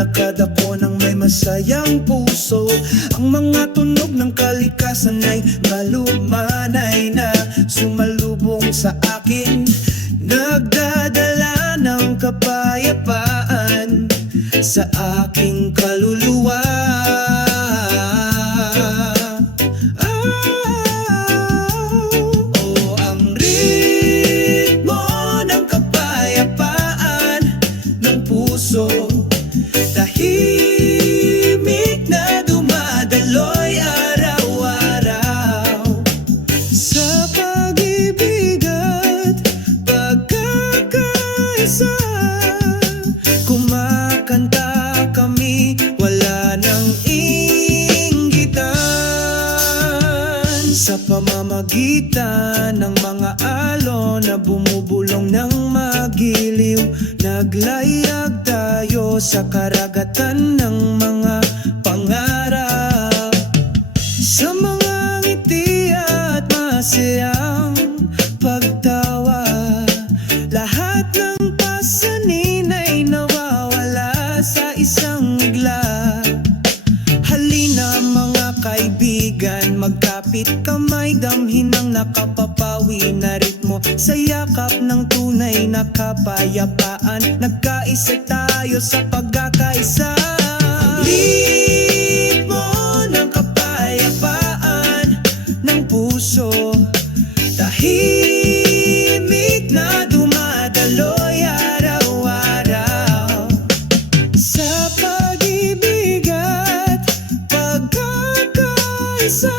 Naglalakad ako ng may masayang puso. Ang mga tunog ng kalikasan ay malumanay na sumalubong sa akin, nagdadala ng kapayapaan sa aking kaluluwa. Tahimik na dumadaloy araw-araw sa pag-ibig at pagkakaisa. Kumakanta kami, wala nang inggitan, sa pamamagitan ng mga alon na bumubulong ng magiliw. Naglayag tayo sa karagatan ng mga pangarap, sa mga ngiti at masayang pagtawa. Lahat ng pasanin ay nawawala sa isang bigla. Halina mga kaibigan, magkapit kamay, damhin ang nakapapawi na ritmo sa yakap ng tunay na kapayapaan. Nagkaisa tayo sa pagkakaisa. Ang ritmo ng kapayapaan ng puso, tahimik na dumadaloy araw-araw sa pag-ibig at pagkakaisa.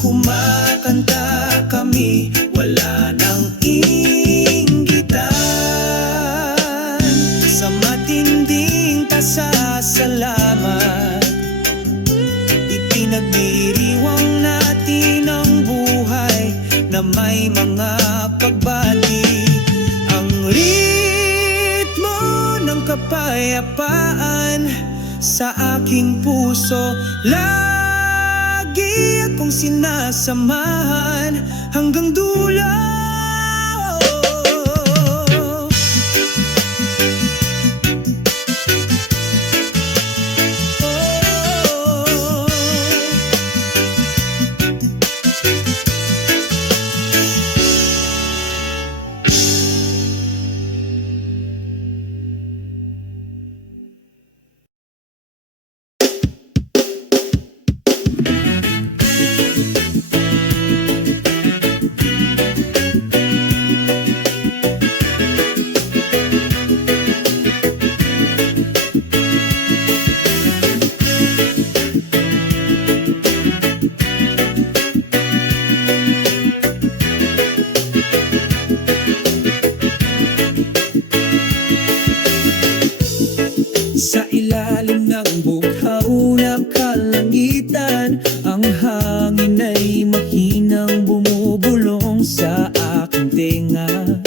Kumakanta kami, wala nang inggitan, sa matinding pasasalamat. Ipinagdiriwang natin ang buhay na may mga pagbati. Ang ritmo ng kapayapaan sa aking puso, lagi akong sinasamahan hanggang dulo. Sa ilalim ng bughaw na kalangitan, ang hangin ay mahinang bumubulong sa aking tenga.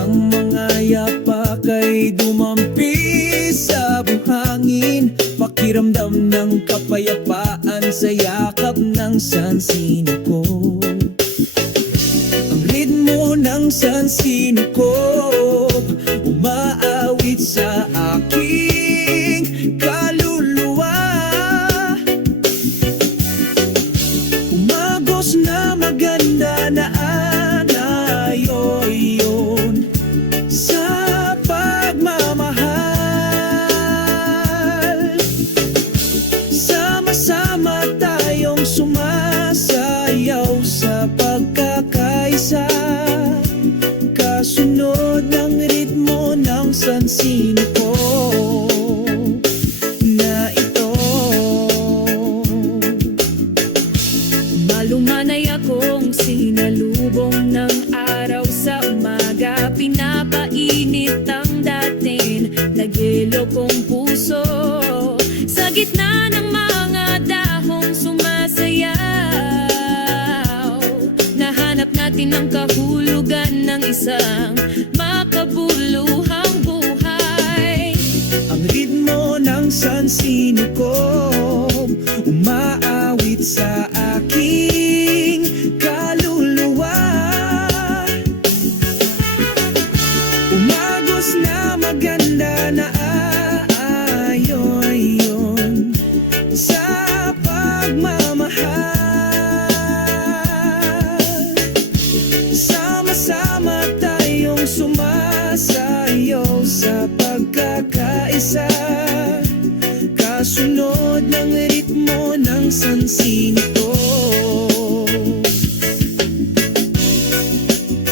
Ang mga yapak ay dumampi sa buhangin, pakiramdam ng kapayapaan sa yakap ng sansino ko. Ang ritmo ng sansino ko umaawit sa aking kaluluwa. Umagos na maganda na anayoyon sa pagmamahal. Sama-sama tayong sumasayaw sa pagkakaisa, kasunod ng ritmo ng sansino ko na ito. Malumanay akong sinalubong ng araw sa umaga, pinapainit ang datin nagyelo kong puso. Sa gitna ng mga dahong sumasayaw, nahanap natin ang kahulugan ng isang makabuluhang buhay. Ang ritmo ng sansino ko umaawit sa aking kaluluwa. Umagos na maganda na Sama-sama tayong sumasayaw sa pagkakaisa, kasunod ng ritmo ng sansin ito.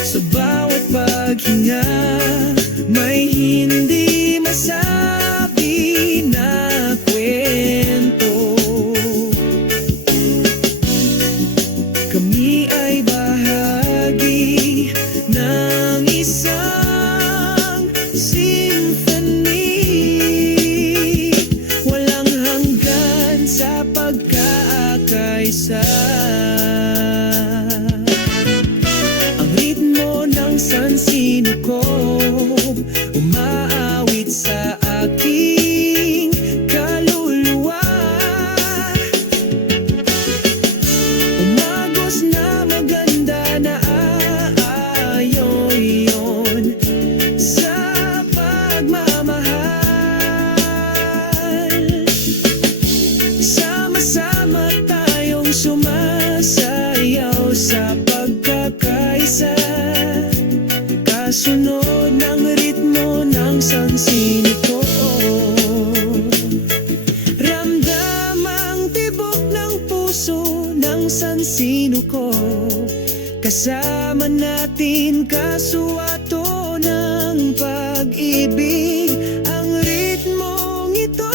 Sa bawat paghinga, may hindi masabi na kwento. Kami ay bahagi ng isang symphony, walang hanggan sa pagkakaisa. Ang ritmo ng sansinukob umaawit sa aking kaluluwa. Umagos na maganda na aayon yun sa pagmamahal. Sama-sama tayong sumasayaw sa pagkakaisa, kasunod ng ritmo ng sansin ito. Ramdam ang tibok ng puso ng sansino ko, kasama natin kasuwato ng pag-ibig. Ang ritmong ito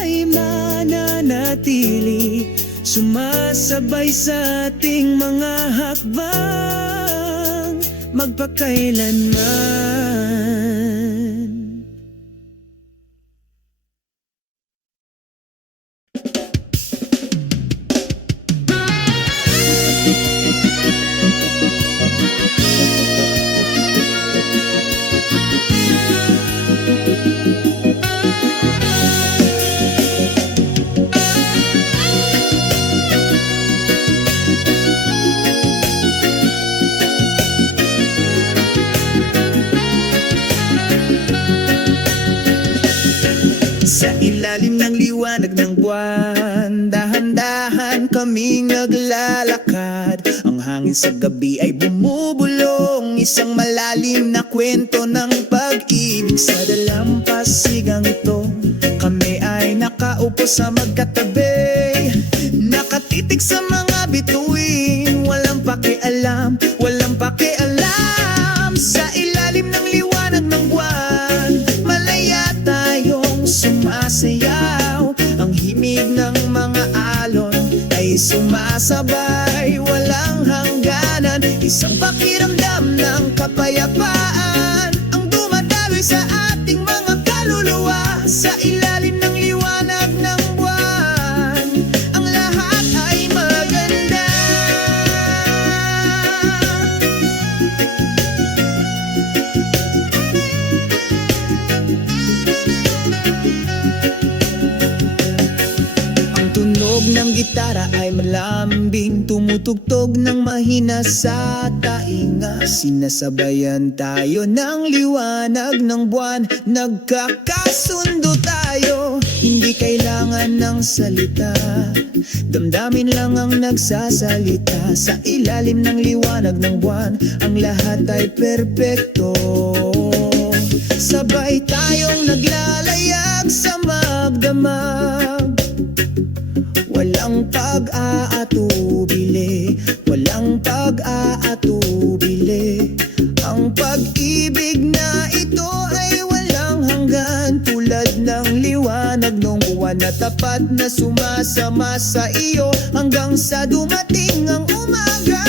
ay mananatili, sumasabay sa ating mga hakbang magpakailanman. Sa ilalim ng liwanag ng buwan, dahan-dahan kaming naglalakad. Ang hangin sa gabi ay bumubulong, isang malalim na kwento ng pag-ibig. Sa dalampasigang ito, kami ay nakaupo sa magkatabi, nakatitig sa mga bituin, walang pakialam, walang pakialam. Sa ilalim ng liwanag ng buwan, malaya tayong sumasayaw. Ang himig ng mga alon ay sumasabay, walang hangganan. Isang pakiramdam ng kapayapaan ang dumadaloy sa ating mga kaluluwa. Sa ilalim ng liwanag ng buwan, ang lahat ay maganda. Ang tunog ng gitara ay malambing, tumutugtog ng mahina sa tainga. Sinasabayan tayo ng liwanag ng buwan, nagkakasundo tayo, hindi kailangan ng salita, damdamin lang ang nagsasalita. Sa ilalim ng liwanag ng buwan, ang lahat ay perpekto, sabay tayong naglalayag sa magdamag. Walang pag-aatubili, walang pag-aatubili. Ang pag-ibig na ito ay walang hanggan, tulad ng liwanag ng buwan na tapat na sumasama sa iyo hanggang sa dumating ang umaga.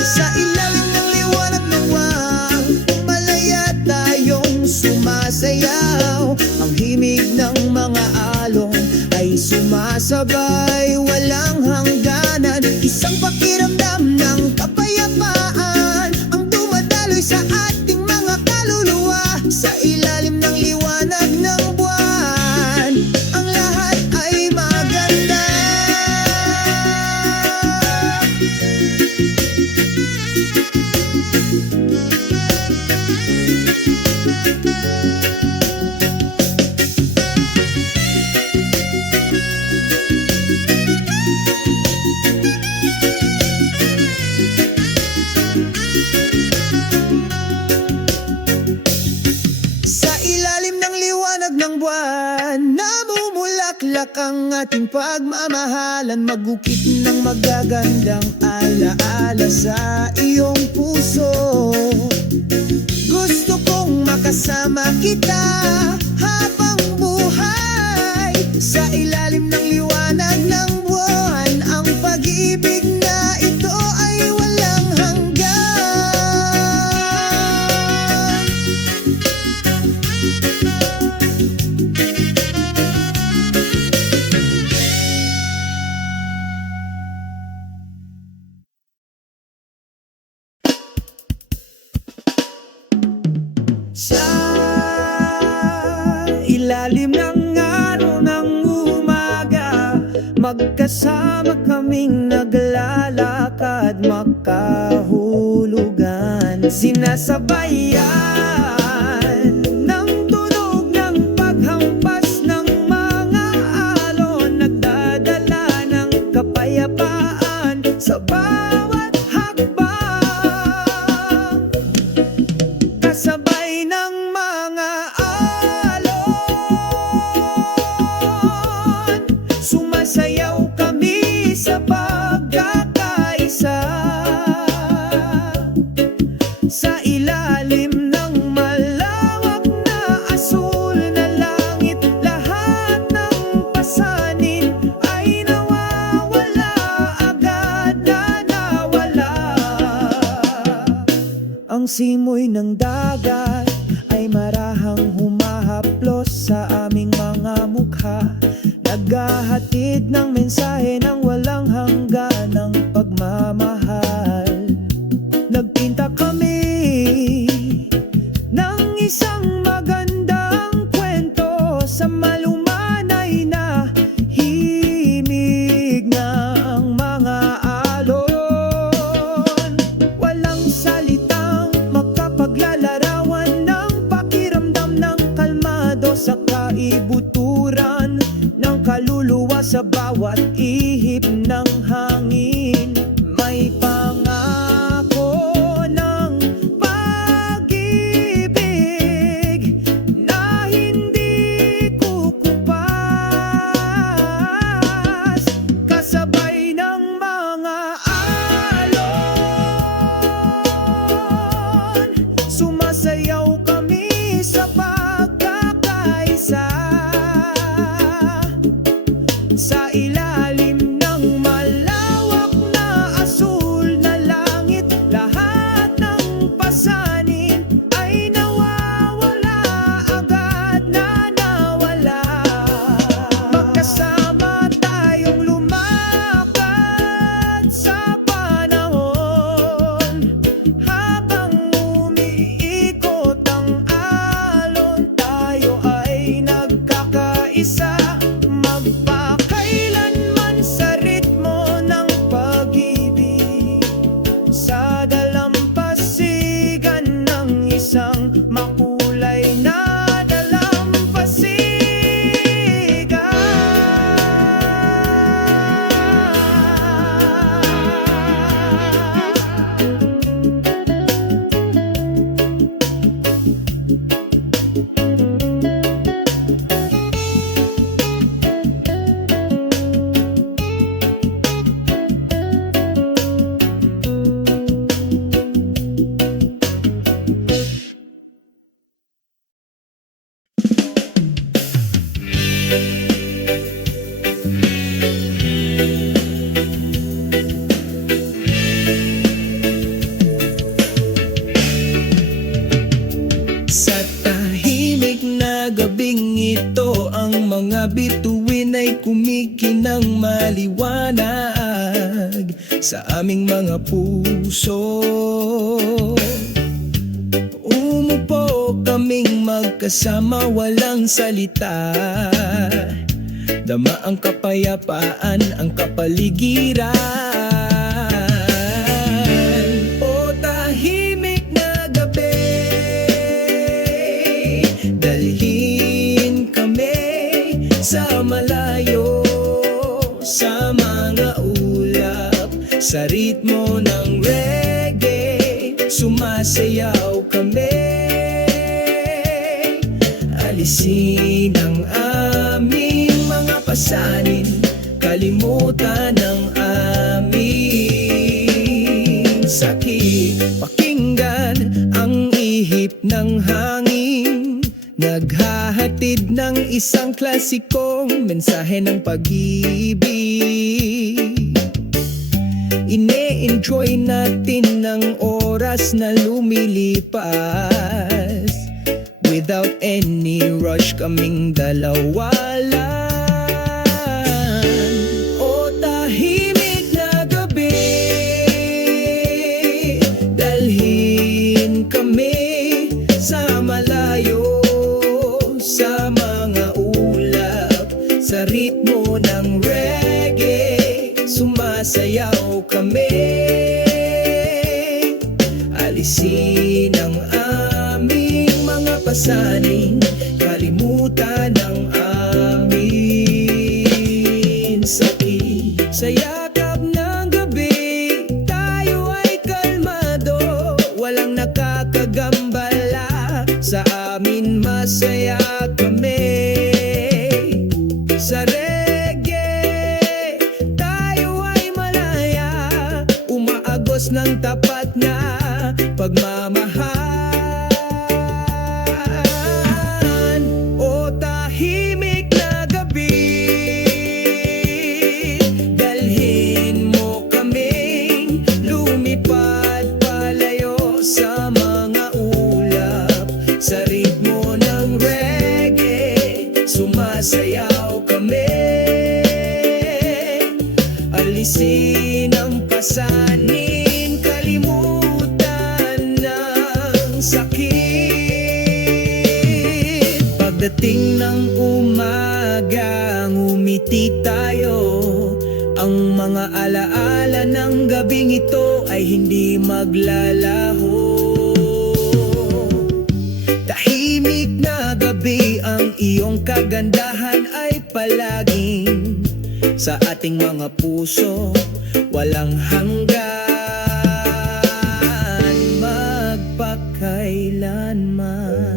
Sa ilalim ng liwanag ng buwan, malaya tayong sumasayaw. Ang himig ng mga alon ay sumasabay, walang hangganan. Isang pakiramdam ng kapayapaan ang dumadaloy sa ating mga kaluluwa. Sa ilalim ng liwanag ng buwan, ang lahat ay maganda. Tiyak ang ating pagmamahalan, magukit ng magagandang alaala sa iyong puso. Gusto kong makasama kita habang buhay, sa ilalim ng liwanag ng buwan. Ang pag-ibig na ito ay walang hanggan. Sa ilalim ng araw ng umaga, magkasama kaming naglalakad, makahulugan. Sinasabayan ng tunog ng paghampas ng mga alon, nagdadala ng kapayapaan sa bawat hakbang. Kasabay ng mga alon, sumasayaw kami sa pagkakaisa, sa ilalim ng malawak na asul na langit. Lahat ng pasanin ay nawawala, agad na nawala. Ang simoy ng dagat ay marahang humahaplos sa aming mga mukha, naghahatid ng mensahe ng walang hanggan ng pagmamahal. Nagpinta kami ng isang magandang kwento sa malumanay na himig ng mga alon. Walang salitang makapaglalarawan ng pakiramdam ng kalmado sa kaibuturan ng kaluluwa sa bawat ihip ng hangin. May pangako ng pag-ibig na hindi kukupas, kasabay ng mga alon. Sumasayaw kami sa pagkakaisa, sa ilalim ng malawak na asul na langit. Lahat ng pasanin ay nawawala, agad na nawala. Magkasama tayong lumakad sa panahon, habang umiikot ang alon. Tayo ay nagkakaisa, magpakailanman sa ritmo ng pag-ibig, sa dalampasigan ng isang makulay na dalampasigan. Sa tahimik na gabing ito, ang mga bituin ay kumikinang maliwanag sa aming mga puso. Umupo kaming magkasama, walang salita, dama ang kapayapaan, ang kapaligiran. O tahimik na gabi, dalhin kami sa malayo, sa mga ulap, sa ritmo ng reggae. Sumasayaw kami, alisin ang aming mga pasanin, kalimutan ng aming sakit. Pakinggan ang ihip ng hangin, naghahatid ng isang klasikong mensahe ng pag-ibig. Ine-enjoy natin ng oras na lumilipas, without any rush kaming dalawa lang. O tahimik na gabi, dalhin kami sa malayo, sa mga ulap, sa ritmo ng reggae, sumasayaw kami. Alisin ang aming mga pasanin, kalimutan ang aming sakit. Sa yakap ng gabi, tayo ay kalmado, walang nakakagambala, sa amin masaya kami. Sa reggae, tayo ay malaya, umaagos ng tapat na pagmamahal. O tahimik na gabi, dalhin mo kaming lumipad palayo sa mga ulap, sa ritmo ng reggae, sumasayaw kami. Alisin ang pasanin, kalimutan ng sakit. Pagdating ng umaga, ngumiti tayo, ang mga alaala ng gabing ito ay hindi maglalaho. Tahimik na gabi, ang iyong kagandahan ay palaging sa ating mga puso, walang hanggan, magpakailanman.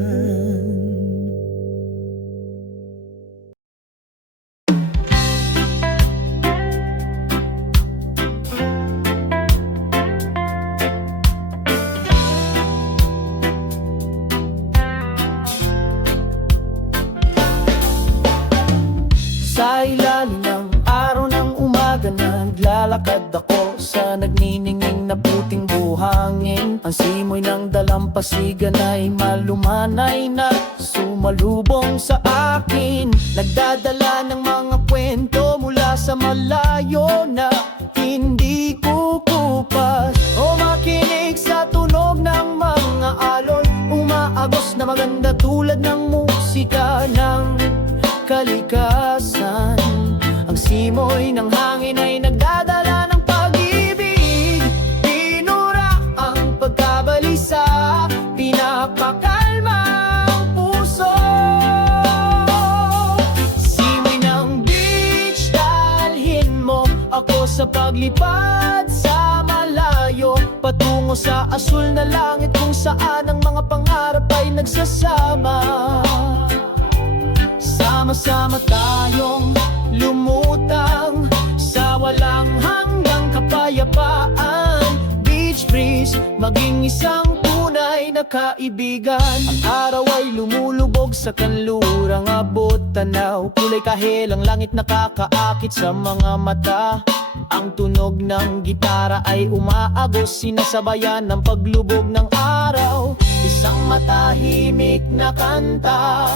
Sa ilalim ng araw ng umaga, naglalakad ako sa nagniningning na puting buhangin. Ang simoy ng dalampasigan ay malumanay na sumalubong sa akin, nagdadala ng mga kwento mula sa malayo na hindi kukupas. O makinig sa tunog ng mga alon, umaagos na maganda tulad ng musika ng kalikasan. Ang simoy ng hangin ay nagdadala ng pag-ibig, pinura ang pagkabalisa, pinapakalma ang puso. Simoy ng beach, dalhin mo ako sa paglipad sa malayo, patungo sa asul na langit kung saan ang mga pangarap ay nagsasama. Sama-sama tayong lumutang sa walang hanggang kapayapaan. Beach breeze, maging isang tunay na kaibigan. Ang araw ay lumulubog sa kanlurang abot tanaw, kulay kahel ang langit nakakaakit sa mga mata. Ang tunog ng gitara ay umaagos, sinasabayan ng paglubog ng araw, isang matahimik na kanta.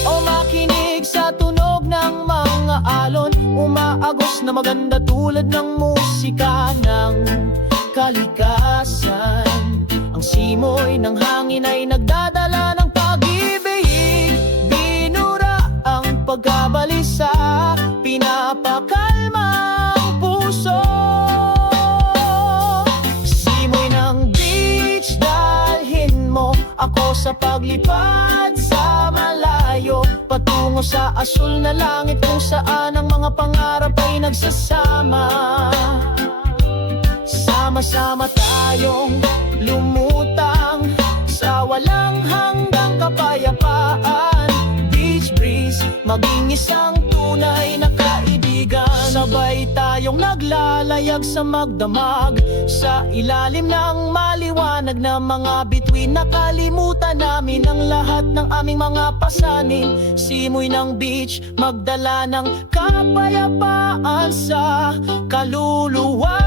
O makinig sa tunog ng mga alon, umaagos na maganda tulad ng musika ng kalikasan. Ang simoy ng hangin ay nagdadala ng pag-ibig, binura ang pagkabalisa, pinapakalma ang puso. Simoy ng beach, dalhin mo ako sa paglipad sa malayo, patungo sa asul na langit kung saan ang mga pangarap ay nagsasama. Sama-sama tayong lumutang sa walang hanggang kapayapaan. Beach breeze, maging isang tunay na kaibigan. Sabay tayong naglalayag sa magdamag, sa ilalim ng maliwanag na mga bituin. Nakalimutan namin ang lahat ng aming mga pasanin. Simoy ng beach, magdala ng kapayapaan sa kaluluwa.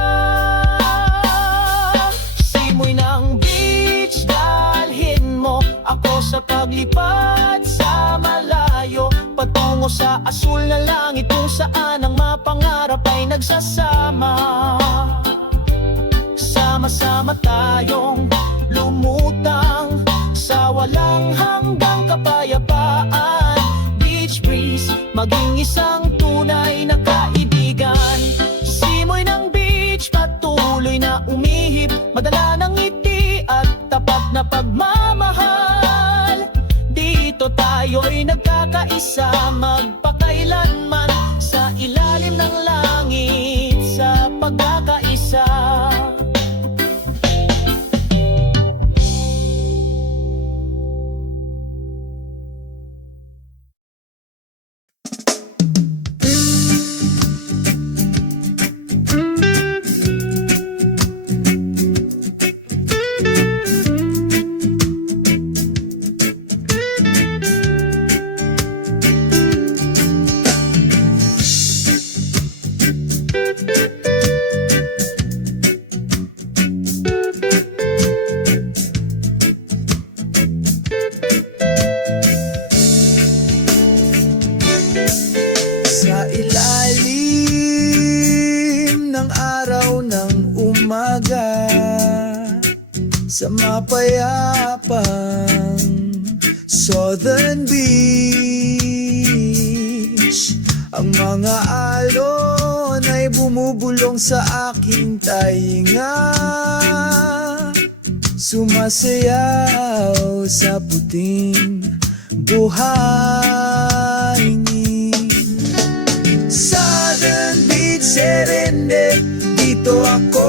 Simoy ng beach, dalhin mo ako sa paglipad sa malayo, patungo sa asul na langit kung saan ang mapangarap ay nagsasama. Sama-sama tayong lumutang sa walang hanggang kapayapaan. Beach breeze, maging isang tunay na kaibigan. Simoy ng beach, patuloy na umihip, madala ng ngiti at tapat na pagmamahal. Dito tayo'y nagkakaisa, magpakailanman sa ilalim ng langit, sa pagkakaisa. Sa ilalim ng araw ng umaga, sa mapayapang Southern Beach, ang mga alon ay bumubulong sa aking tainga, sumasayaw sa puting buhangin. Southern Beach, Serende, dito ako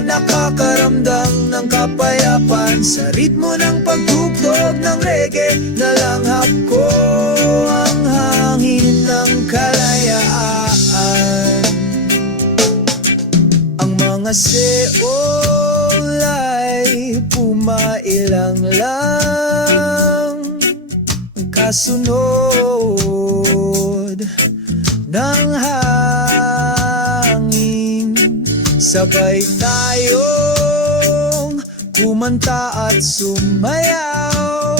nakakaramdam ng kapayapaan. Sa ritmo ng pagtugtog ng reggae, nalanghap ko ang hangin ng kalayaan. Ang mga seol ay pumailang lang, kasunod ng hangin. Sabay tayong kumanta at sumayaw,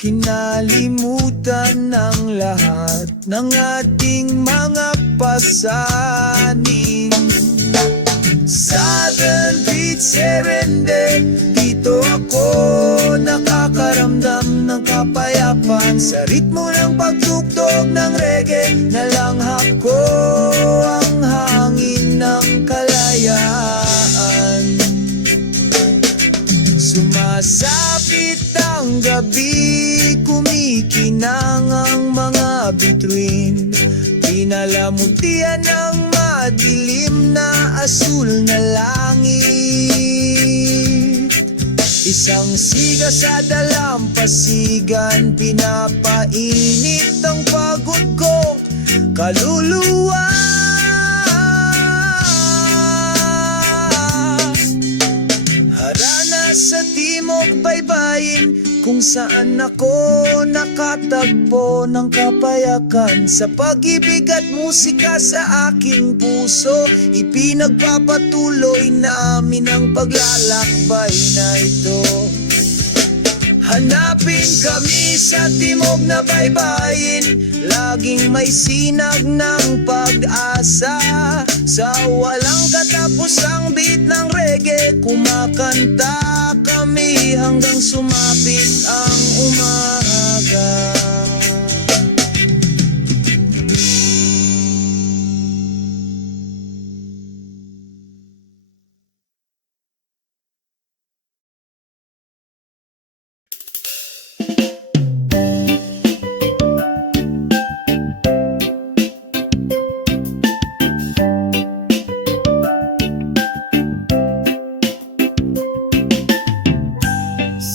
kinalimutan ng lahat ng ating mga pasanin. Southern Beach, Serende, dito ako nakakaramdam ng kapayapaan. Sa ritmo ng pagtugtog ng reggae, nalanghap ko ang hangin ng kalayaan. Sumasapit ang gabi, kumikinang ang mga bituin, pinalamutian ng madilim na asul na langit. Isang siga sa dalampasigan, pinapainit ang pagod kong kaluluwa. Harana sa timog baybayin, kung saan ako nakatagpo ng kapayakan. Sa pag-ibig at musika sa aking puso, ipinagpapatuloy namin ang paglalakbay na ito. Hanapin kami sa timog na baybayin, laging may sinag ng pag-asa. Sa walang katapusang beat ng reggae, kumakanta kami hanggang sumapit ang umaga.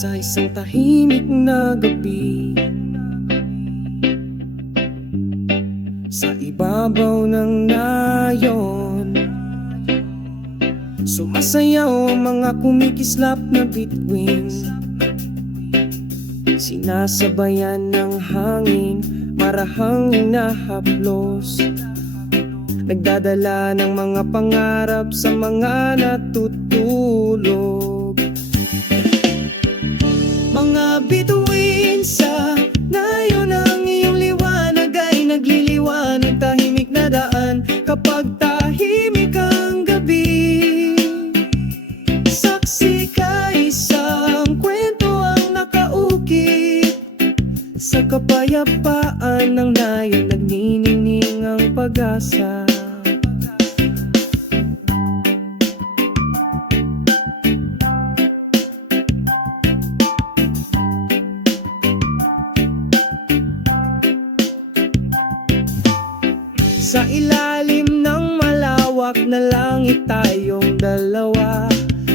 Sa isang tahimik na gabi, sa ibabaw ng nayon. Sumasayaw ang mga kumikislap na bituin, sinasabayan ng hangin, marahang hinahaplos. Nagdadala ng mga pangarap sa mga natutulog. Mga bituin sa nayon ng iyong liwanag ay nagliliwanag, tahimik na daan kapag tahimik ang gabi. Saksi ka, isang kwento ang nakaukit sa kapayapaan ng nayon, nagniningning ang pag-asa. Sa ilalim ng malawak na langit tayong dalawa,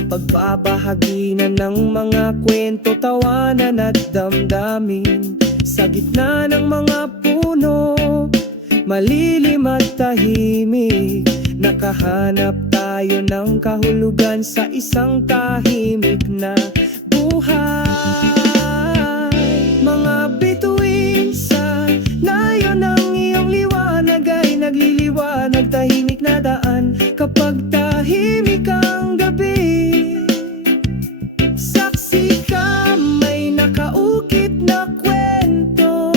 pagbabahagi na ng mga kwento, tawanan at damdamin. Sa gitna ng mga puno, malilim at tahimik, nakahanap tayo ng kahulugan sa isang tahimik na buhay. Mga bituin sa nayon ng iyong liwanag ay nagliliwanag, tahimik na daan kapag tahimik ang gabi. Saksi ka, may nakaukit na kwento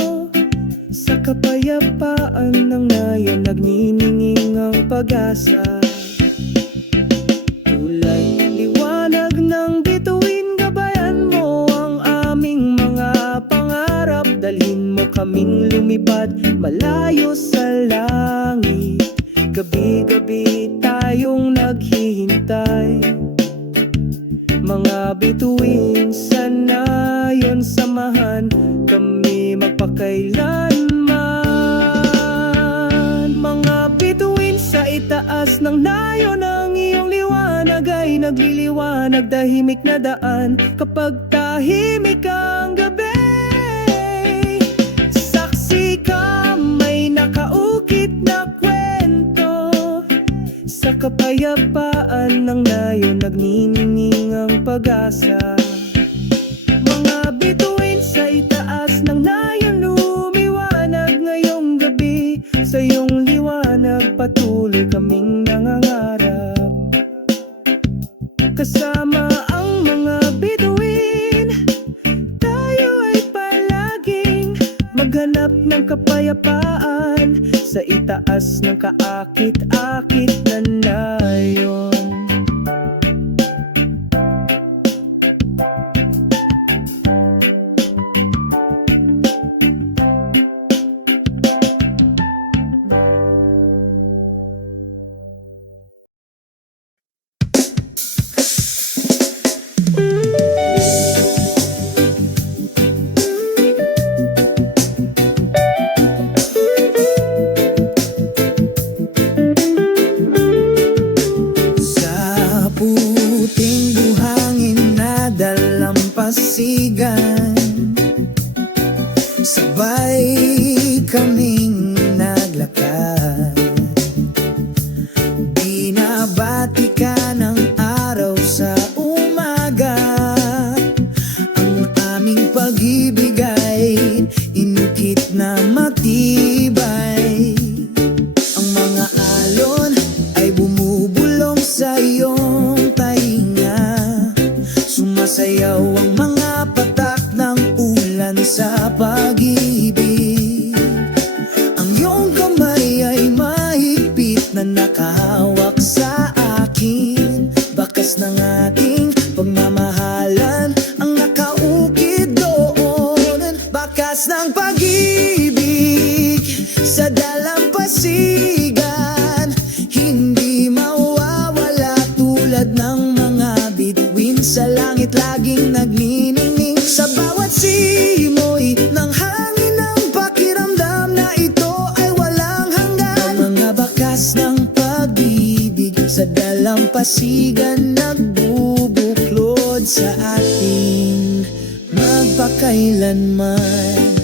sa kapayapaan ng nayon, nagnininging ang pag-asa. Tulad liwanag ng bituin, gabayan mo ang aming mga pangarap. Dalhin mo kaming lumipad malayo sa langit, gabi-gabi tayong naghihintay. Mga bituin sa nayon, samahan kami magpakailanman. Mga bituin sa itaas ng nayon, ang iyong liwanag ay nagliliwanag, tahimik na daan kapag tahimik ang gabi. Saksi ka, may nakaukit na kwento sa kapayapaan ng nayon, nagniningning ang pag-asa. Mga bituin sa itaas ng nayon, lumiwanag ngayong gabi. Sa iyong liwanag patuloy kaming nangangarap. Kasama ang mga bituin, tayo ay palaging maghanap ng kapayapaan sa itaas ng kaakit-akit na nayon. Puting buhangin na dalampasigan, sabay kaming naglakad. Binabati ka ng araw sa umaga, ang aming pag-ibig ay inukit na matibay. Ang mga alon ay bumubulong sa iyong tainga, sumasayaw ang mga patak ng ulan sa pag-ibig. Ang iyong kamay ay mahigpit na nakahawak sa akin, bakas ng ating pagmamahalan ang nakaukit doon. Bakas ng pag-ibig sa dalampasigan, hindi mawawala, tulad ng mga bituin sa langit, laging nagniningning. Sa bawat simoy ng hangin, ang pakiramdam na ito ay walang hanggan. Ang mga bakas ng pag-ibig sa dalampasigan, nagbubuklod sa ating magpakailanman.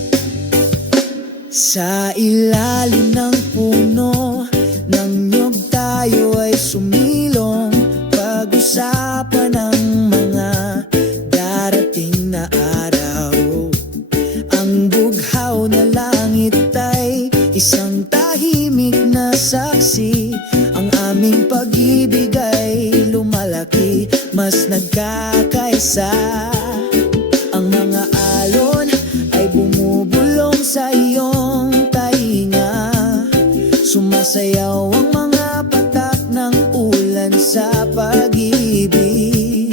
Sa ilalim ng puno puno ng nyog tayo ay sumilong. Pag-usapan ang mga darating na araw. Ang bughaw na langit ay isang tahimik na saksi. Ang aming pag-ibig ay lumalaki, mas nagkakaisa. Ang mga alon ay bumubulong sa iyong tainga. Sumasayaw ang mga patak ng ulan sa pag-ibig.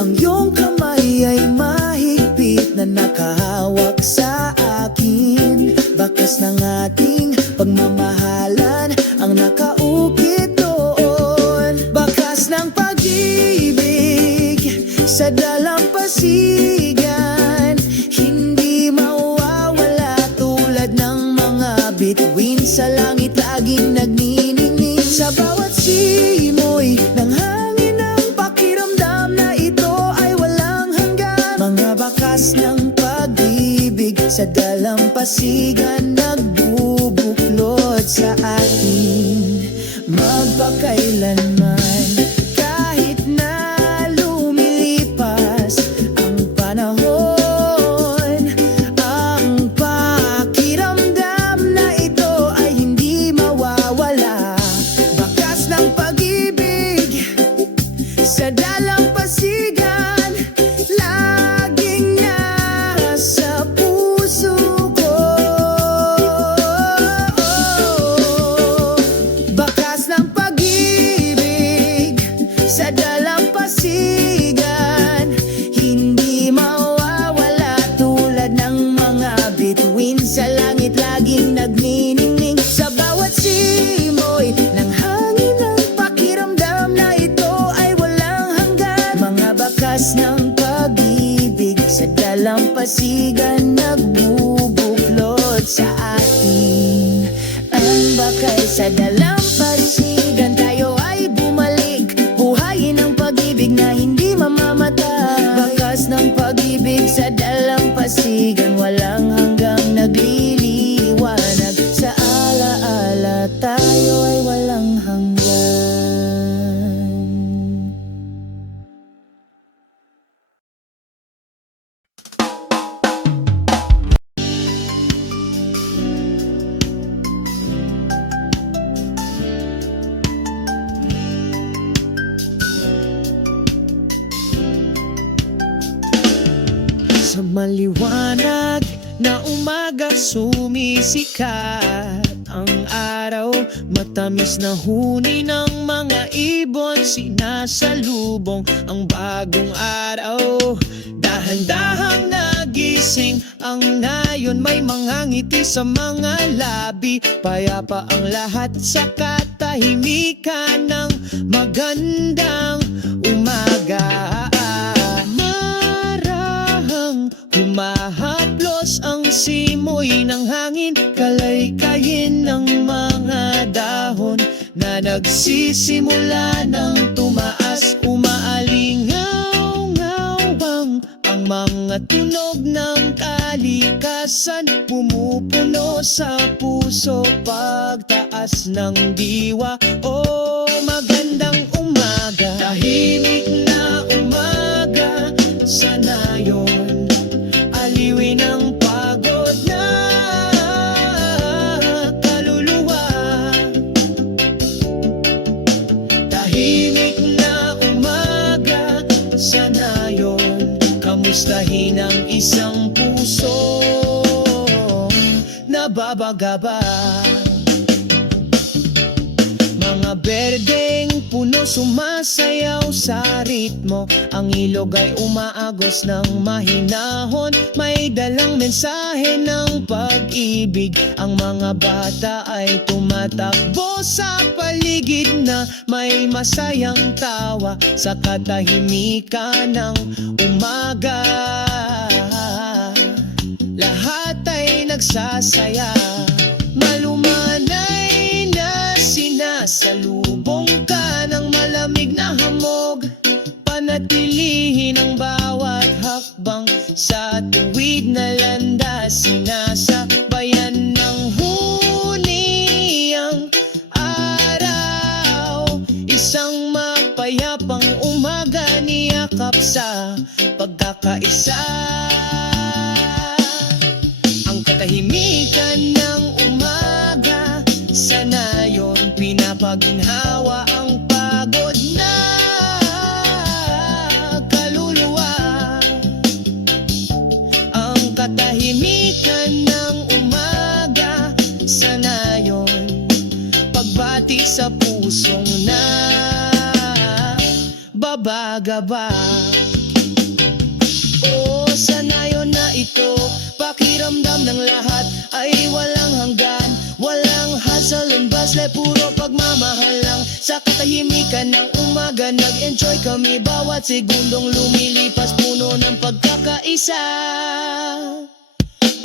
Ang iyong kamay ay mahigpit na nakahawak sa akin. Bakas ng ating pagmamahalan ang nakaukit doon. Bakas ng pag-ibig sa dalampasigan, hindi mawawala tulad ng mga bituin sa langit laging nagniningning. Sa bawat simoy ng hangin ang pakiramdam na ito ay walang hanggan. Mga bakas ng pag-ibig sa dalampasigan nagbubuklod sa atin magpakailanman. Kahit na lumilipas ang panahon, ang pakiramdam na ito ay hindi mawawala. Bakas ng pag-ibig sa dalampasigan, laging nasa puso ko. Bakas ng pag-ibig sa dalampasigan, hindi mawawala tulad ng mga bituin sa langit laging nagniningning. Sa bawat simoy ng hangin ang pakiramdam na ito ay walang hanggan. Mga bakas ng pag-ibig sa dalampasigan nagbubuklod sa atin. Ang bakal sa dalampasigan, tayo ay bumalik. Buhayin ang pag-ibig na hindi mamamatay. Bakas ng pag-ibig sa dalampasigan, walang hanggang nagliliwanag. Sa alaala tayo ay walang hanggan. Sa maliwanag na umaga sumisikat ang araw. Matamis na huni ng mga ibon, sinasalubong ang bagong araw. Dahan-dahang nagising ang nayon, may mga ngiti sa mga labi. Payapa ang lahat sa katahimikan ng magandang umaga. Humahaplos ang simoy ng hangin, kalaykayin ng mga dahon na nagsisimula ng tumaas. Umaalingaw-ngawang ang mga tunog ng kalikasan, pumupuno sa puso pagtaas ng diwa. Oh, magandang umaga, tahimik na umaga sa nayon. Aliwin ang pagod na kaluluwa. Tahimik na umaga sa nayon. Kamustahin ang isang puso nababagaba. Mga berdeng puno sumasayaw sa ritmo. Ang ilog ay umaagos ng mahinahon, may dalang mensahe ng pag-ibig. Ang mga bata ay tumatakbo sa paligid na may masayang tawa sa katahimikan ng umaga. Lahat ay nagsasaya, malumanay na sinasalubong ka ng malamig na hamog. Panatilihin ang bawat hakbang sa tuwid na landas, sinasabayan ng huni pagkakaisa. Ang katahimikan ng umaga, sa nayon pinapaginhawa ang pagod na kaluluwa. Ang katahimikan ng umaga, sa nayon pagbati sa pusong na babagaba. O sa nayon na ito, pakiramdam ng lahat ay walang hanggan. Walang hustle and bustle, puro pagmamahal lang. Sa katahimikan ng umaga, nag-enjoy kami. Bawat segundong lumilipas, puno ng pagkakaisa.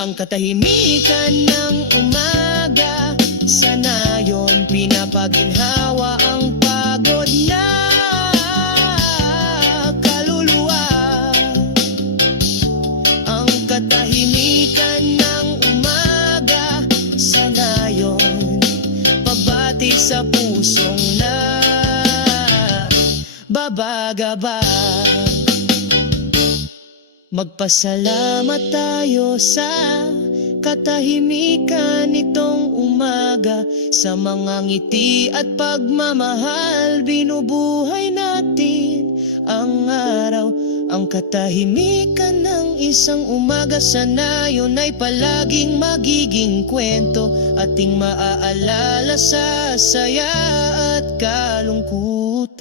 Ang katahimikan ng umaga, sa nayon pinapaginhawa ang pagod na kaluluwa. Ang katahimikan ng umaga, sa nayon pagbati sa pusong na babagaba. Magpasalamat tayo sa katahimikan nitong umaga. Sa mga ngiti at pagmamahal, binubuhay natin ang araw. Ang katahimikan ng isang umaga, sa nayon ay palaging magiging kwento. Ating maaalala sa saya at kalungkutan.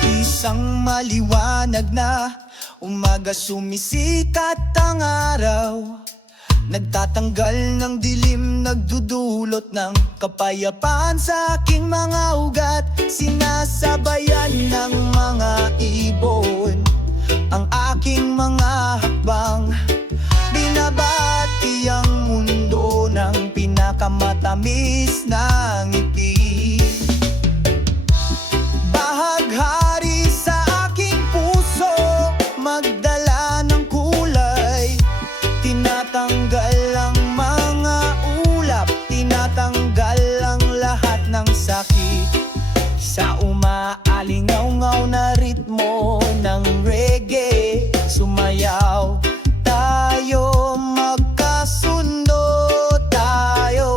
Isang maliwanag na umaga, sumisikat ang araw. Nagtatanggal ng dilim, nagdudulot ng kapayapaan sa aking mga ugat. Sinasabayan ng mga ibon ang aking mga hakbang. Binabati ang mundo ng pinakamatamis na ngiti. Bahaghari sa aking puso, magdala ng kulay. Tinatanggal ang mga ulap, tinatanggal ang lahat ng sakit. Sa umaalingaw-ngaw na ritmo ng reggae, sumayaw tayo, magkasundo tayo.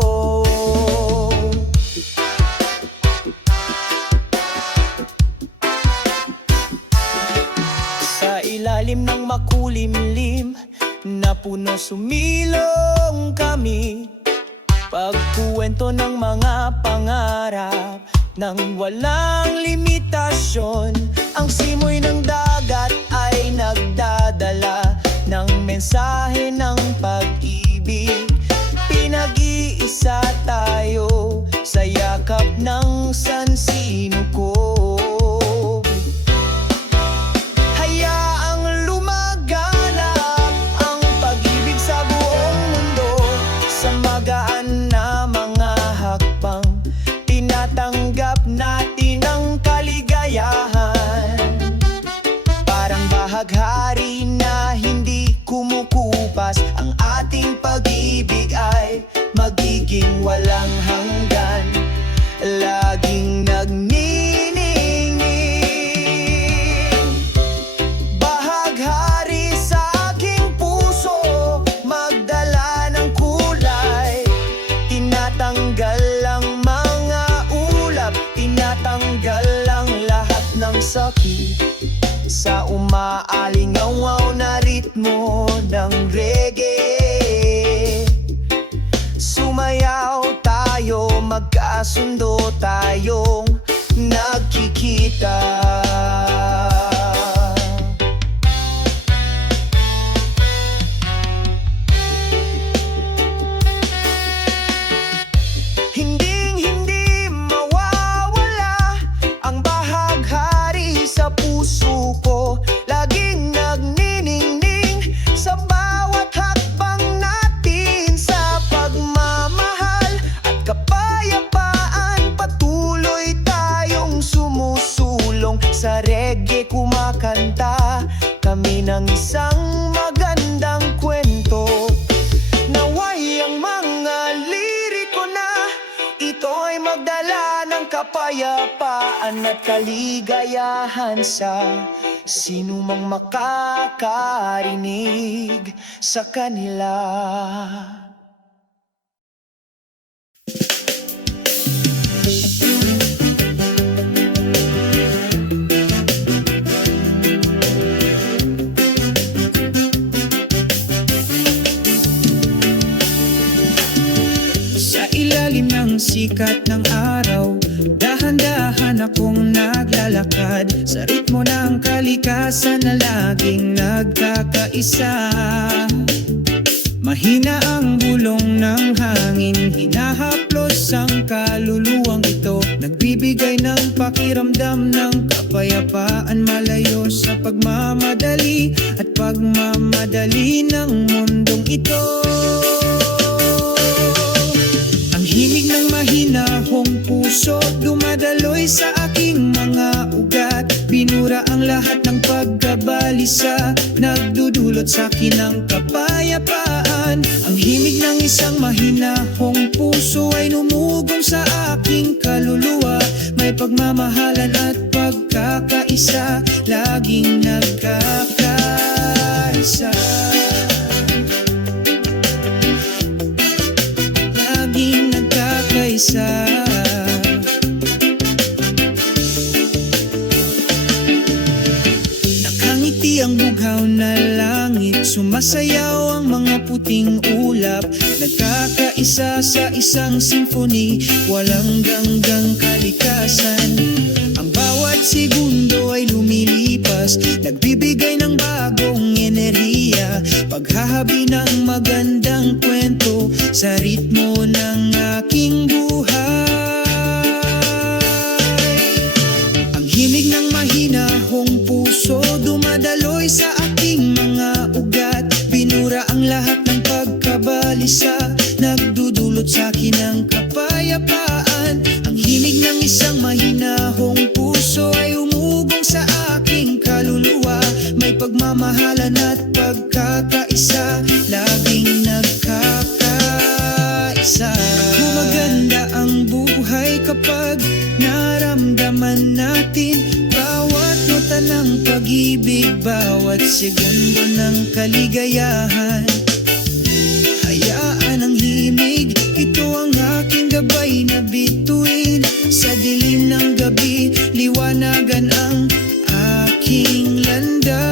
Sa ilalim ng makulimlim na puno, sumilong kami. Pagkuwento ng mga pangarap nang walang limitasyon. Ang simoy ng dagat ay nagdadala ng mensahe ng pag-ibig. Pinag-iisa tayo sa yakap ng sansinukob. Hayaang lumaganap ang pag-ibig sa buong mundo. Sa magaan na mga hakbang, tinatanggap natin ang kaligayahan. Parang bahaghari na hindi kumukupas, ang ating pag-ibig ay magiging walang hanggan. Laging nagniningning. Bahaghari sa aking puso, magdala ng kulay. Tinatanggal ang mga ulap, tinatanggal ang lahat ng sakit. Sa umaalingaw na ritmo ng reggae, sumayaw tayo, magkasundo tayong nagkikita. Hinding-hindi mawawala ang bahaghari sa puso ko. Laging nagniningning sa bawat hakbang natin. Sa pagmamahal at kapayapaan, patuloy tayong sumusulong reggae kumakanta, kami ng isang magandang kwento. Naway ang mga liriko na ito ay magdala ng kapayapaan at kaligayahan sa sinumang makakarinig sa kanila. Sa ilalim ng sikat ng araw, dahan-dahan akong naglalakad sa ritmo ng kalikasan na laging nagkakaisa. Mahina ang bulong ng hangin, hinahaplos ang kaluluwang ito, nagbibigay ng pakiramdam ng kapayapaan, malayo sa pagmamadali at pagmamadali ng mundong ito. Himig ng mahinahong puso, dumadaloy sa aking mga ugat. Pinura ang lahat ng pagkabalisa, nagdudulot sa akin ng kapayapaan. Ang himig ng isang mahinahong puso ay numugong sa aking kaluluwa. May pagmamahalan at pagkakaisa, laging nagkakaisa. Nakangiti ang bughaw na langit, sumasayaw ang mga puting ulap, nagkakaisa sa isang simfony, walang ganggang kalikasan. Ang bawat segundo ay lumilipas, nagbibigay ng bagong enerhiya, paghahabi ng magandang kwento sa ritmo ng aking buhay. Ang himig ng mahinahong puso, dumadaloy sa aking mga ugat. Pinura ang lahat ng pagkabalisa, nagdudulot sa akin ng kapayapaan. Ang himig ng isang mahinahong puso ay umugong sa aking kaluluwa. May pagmamahalan at pagkakaisa, laging nagkakaisa. Gumaganda ang buhay kapag naramdaman natin bawat nota ng pag-ibig, bawat segundo ng kaligayahan. Hayaan ang himig, ito ang aking gabay na bituin. Sa dilim ng gabi, liwanagan ang aking landas.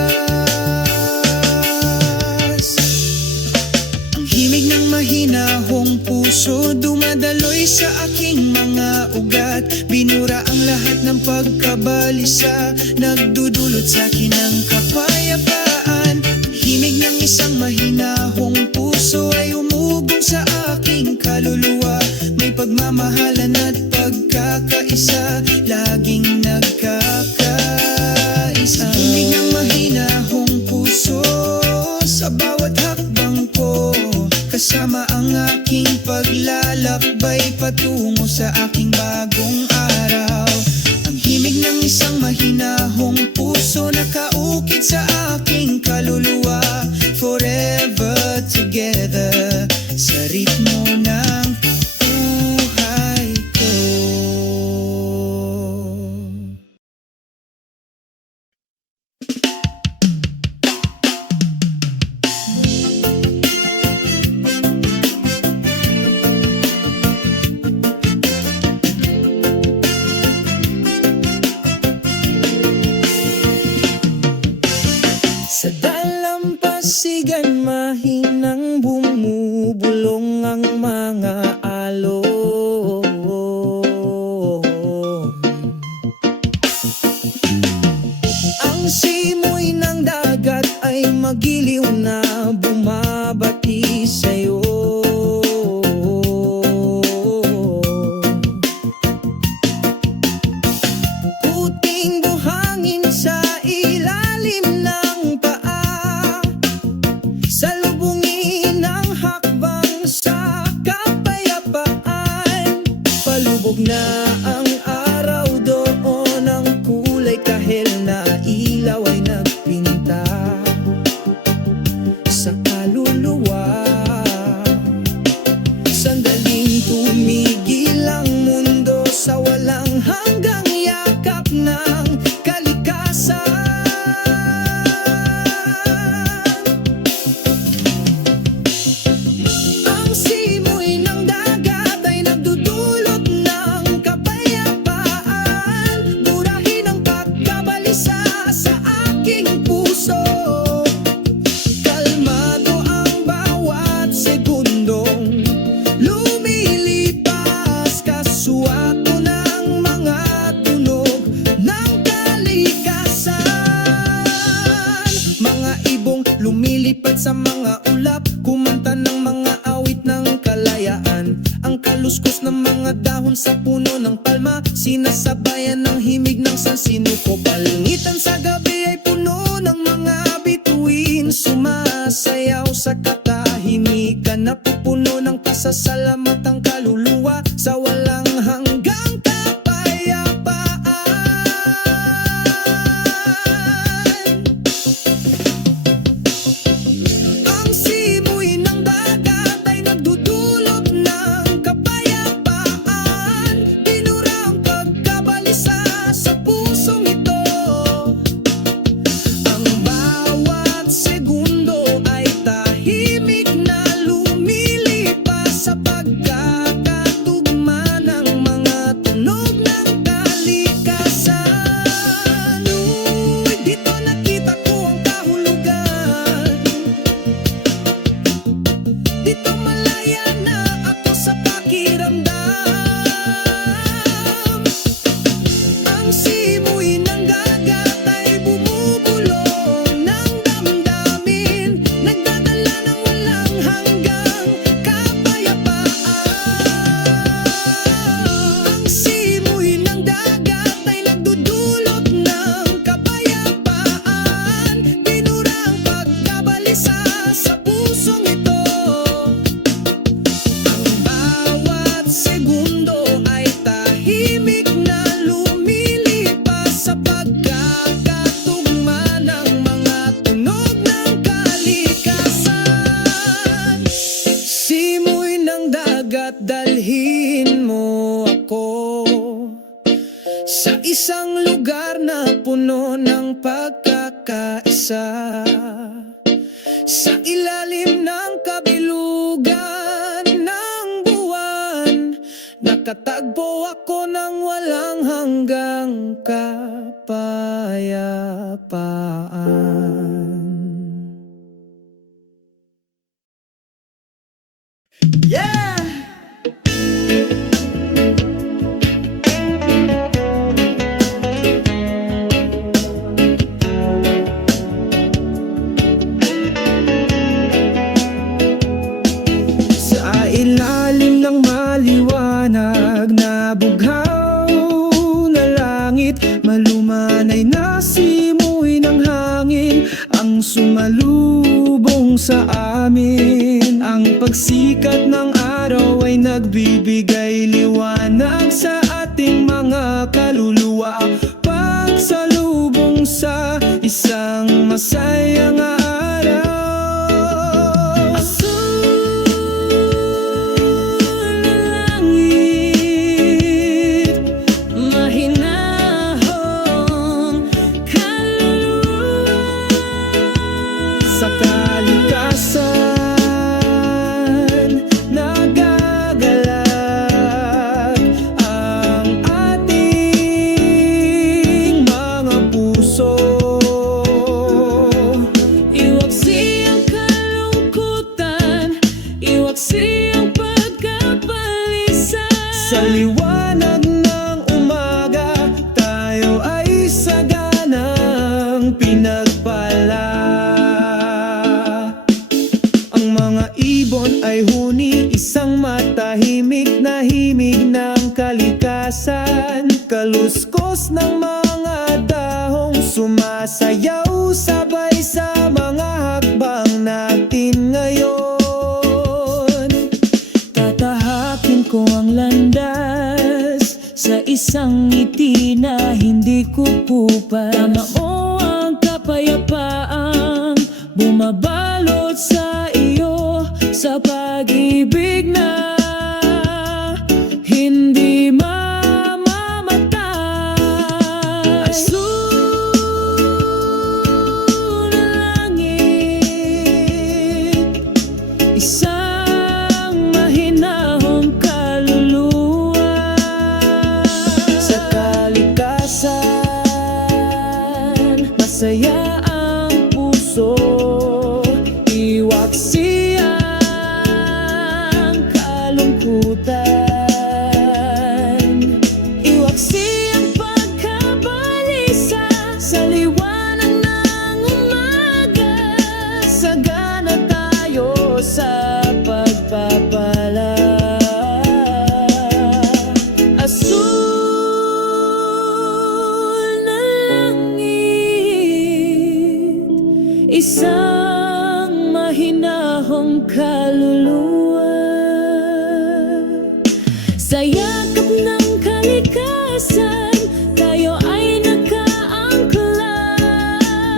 Ang himig ng mahinahong puso, dumadaloy sa aking mga ugat. Binura ang lahat ng pagkabalisa, nagdudulot sa akin ng kapayapaan. Himig ng isang mahinahong puso ay umugong sa aking kaluluwa. May pagmamahalan at pagkakaisa, laging nagkakaisa. Himig ng mahinahong puso sa bawat hakbang ko, kasama ang aking paglalakbay patungo sa aking bagong araw. Ang himig ng isang mahinahong puso, nakaukit sa aking kaluluwa. Forever together, sa ritmo ng buhay ko. Sa dalampasigan mahinang bumubulong ang mga alon. Ang simoy ng dagat ay magiliw na bumabati sa'yo. Puting buhangin sa ilalim ng paa, salubungin ang hakbang sa kapayapaan. Palubog na ang araw doon, ang kulay kahel na sa mga ulap, kumanta ng mga awit ng kalayaan. Ang kaluskos ng mga dahon sa puno ng palma, sinasabayan ng himig ng sansinuko. Palingitan sa gabi ay puno ng mga bituin, sumasayaw sa katahimikan, napupuno ng pasasalamat ang kaluluwa sa walang hanggang kapayapaan. Ang simoy ng dagat ay nagdudulot ng kapayapaan, binurang pagkabalisa sa pusong ito. Ang bawat segundo ay tahimik na lumilipas sa pagkakatugma ng mga tunog ng kalikasan. Uy, dito nakita ko ang kahulugan, dito malaya na ako sa pakiramdam. Ang simoy ng dagat ay bumubulong ng damdamin, nagdadala ng walang hanggang kapayapaan. Ang simoy ng dagat ay nagdudulot ng kapayapaan, binurang pagkabalisa sa pusong ito. Ang bawat segundo ay tahimik na lumilipas sa pagkakatugma ng mga tunog ng kalikasan. Simoy ng dagat, dalhin mo ako sa isang lugar na puno ng pagkakaisa. Sa ilalim ng kabilugan ng buwan, nakatagpo ako ng walang hanggang kapayapaan. Yeah! Sa ilalim ng maliwanag na bughaw na langit, malumanay na simoy ng hangin ang sumalubong sa amin. Ang pagsikat ng araw ay nagbibigay liwanag sa ating mga kaluluwa, pagsalubong sa isang masayang araw. Asul na langit, mahinahong kaluluwa sa kalikasan, nagagalak ang ating mga puso. Iwaksi ang kalungkutan, iwaksi ang pagkabalisa. Sa liwanag ng umaga, tayo ay saganang pinagpala. Ang mga ibon ay huni, isang matahimik na himig ng kalikasan. Kaluskos ng mga dahong sumasayaw sabay sa mga hakbang natin ngayon. Tatahakin ko ang landas sa isang ngiti na hindi kukupas. Tama mo ang kapayapaang bumabalot sa iyo, sa pag-ibig na hindi mamamatay. Asul na langit, isang mahinahong kaluluwa sa kalikasan, masaya ang puso. Iwaksi ang kalungkutan, iwaksi ang pagkabalisa. Sa liwanag ng umaga, sagana Isang mahinahong kaluluwa sa yakap ng kalikasan, tayo ay nakaangkla.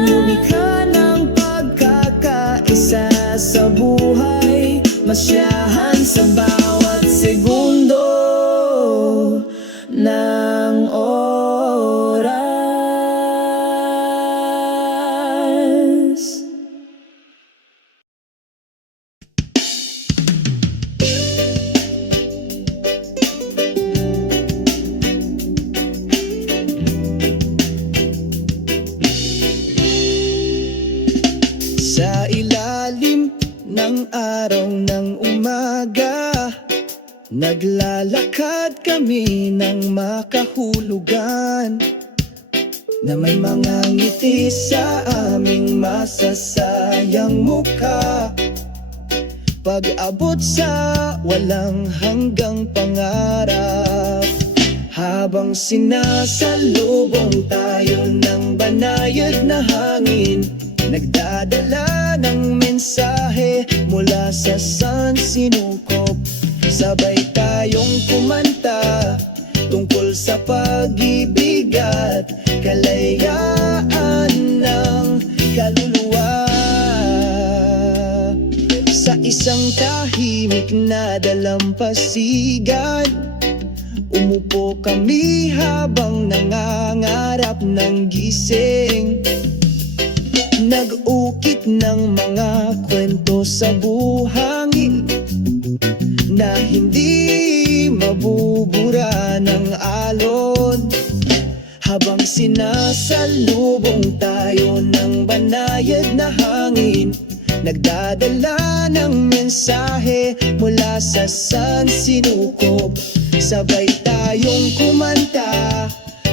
Lumikha ng pagkakaisa sa buhay, masyahan sa bawat segundo ng oras. Sa ilalim ng araw ng umaga, naglalakad kami ng makahulugan, na may mga ngiti sa aming masasayang mukha. Pag-abot sa walang hanggang pangarap, habang sinasalubong tayo ng banayad na hangin, nagdadala ng mensahe mula sa sansinukob. Sabay tayong kumanta tungkol sa pag-ibig at kalayaan ng kaluluwa. Sa isang tahimik na dalampasigan, umupo kami habang nangangarap ng gising, nag-ukit ng mga kwento sa buhangin na hindi mabubura ng alon. Habang sinasalubong tayo ng banayad na hangin, nagdadala ng mensahe mula sa sansinukob. Sabay tayong kumanta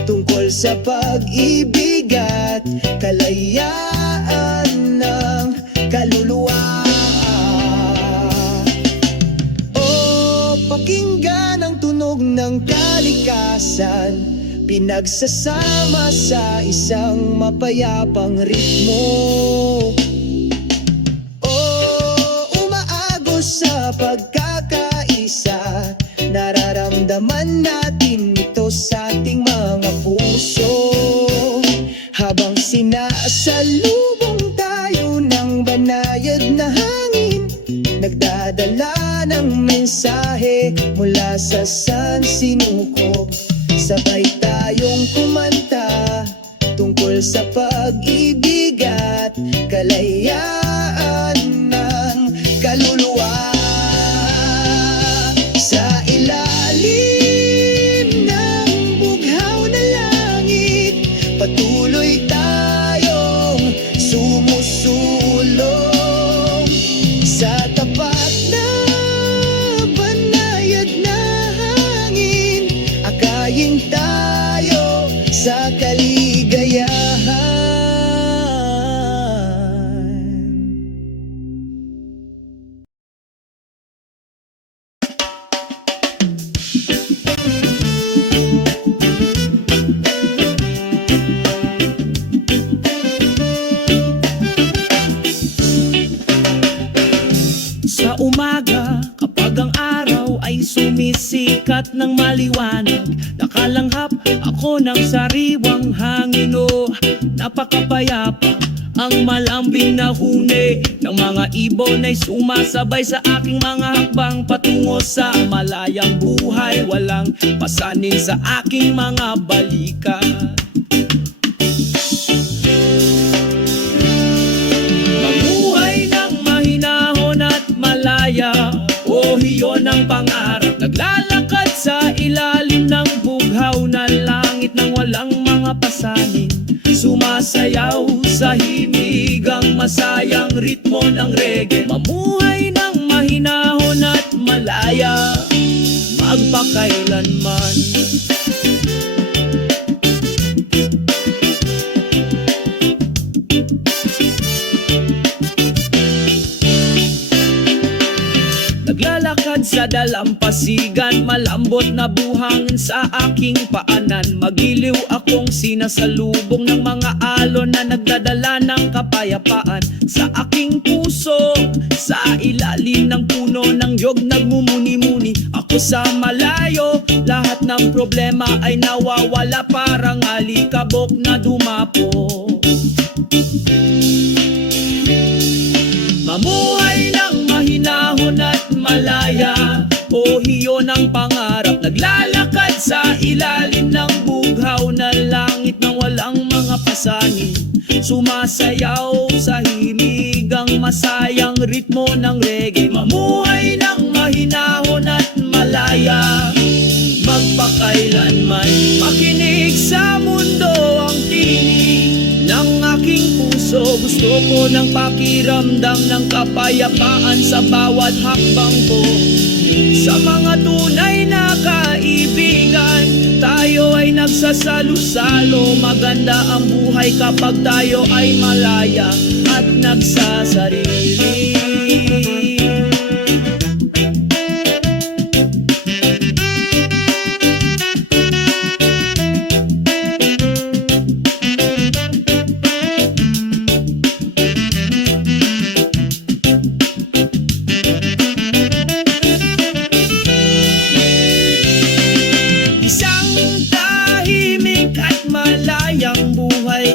tungkol sa pag-ibig at kalayaan ng kaluluwa. O pakinggan ang tunog ng kalikasan, pinagsasama sa isang mapayapang ritmo. O umaagos sa pagkakaisa, nararamdaman natin ito sa ating mga puso. Habang sinasalubong tayo ng banayad na hangin, nagdadala ng mensahe mula sa sansinukob. Sabay tayong kumanta tungkol sa pag-ibig at kalayaan ng kaluluwa. Sa ilalim ng bughaw na langit, patuloy tayong sumusulong sa tapat na banayad na hangin. Akayin tayo sa kaligayahan. Sa umaga, kapag ang araw ay sumisikat ng maliwanag, nakalanghap ako ng sariwang hangin. O napakapayapa ang malambing na huni ng mga ibon ay sumasabay sa aking mga hakbang patungo sa malayang buhay. Walang pasanin sa aking mga balikat. Mamuhay ng mahinahon at malaya, oh iyon ang pangarap. Naglalakad sa ilalim ng bughaw na langit nang walang mga pasanin, sumasayaw sa himigang masayang ritmo ng reggae. Mamuhay ng mahinahon at malaya, magpakailanman. Naglalakad sa dalampasigan, malambot na buhangin sa aking paanan. Magiliw akong sinasalubong ng mga alon na nagdadala ng kapayapaan. Sa aking puso, sa ilalim ng puno ng yog nagmumuni-muni. Ako sa malayo, lahat ng problema ay nawawala, parang alikabok na dumapo. Mamuhay ng mahinahon at malaya, o hiyo ng pangarap. Naglalakad sa ilalim ng bughaw na langit na walang mga pasanin. Sumasayaw sa himigang masayang ritmo ng reggae. Mamuhay ng mahinahon at malaya, magpakailanman. Makinig sa mundo ang tinig ng aking puso. Gusto ko ng pakiramdam ng kapayapaan sa bawat hakbang ko. Sa mga tunay na kaibigan, tayo ay nagsasalo-salo. Maganda ang buhay kapag tayo ay malaya at nagsasarili.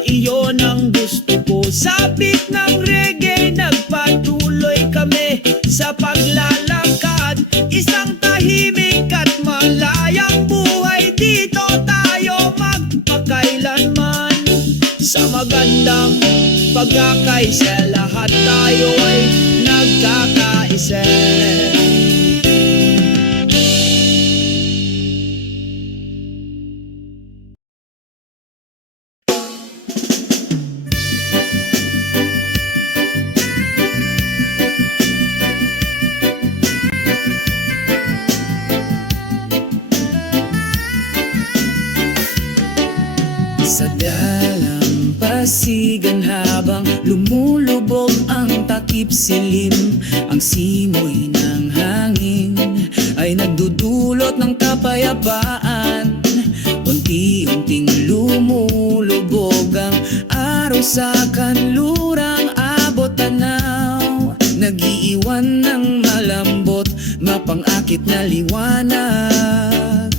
Iyon ang gusto ko. Sabik ng reggae, nagpatuloy kami sa paglalakad. Isang tahimik at malayang buhay, dito tayo magpakailanman. Sa magandang pagkakaisa, lahat tayo ay nagkakaisa. Sa dalampasigan habang lumulubog ang takip silim, ang simoy ng hangin ay nagdudulot ng kapayapaan. Unti-unting lumulubog ang araw sa kanlurang abot tanaw, nag-iiwan ng malambot, mapangakit na liwanag.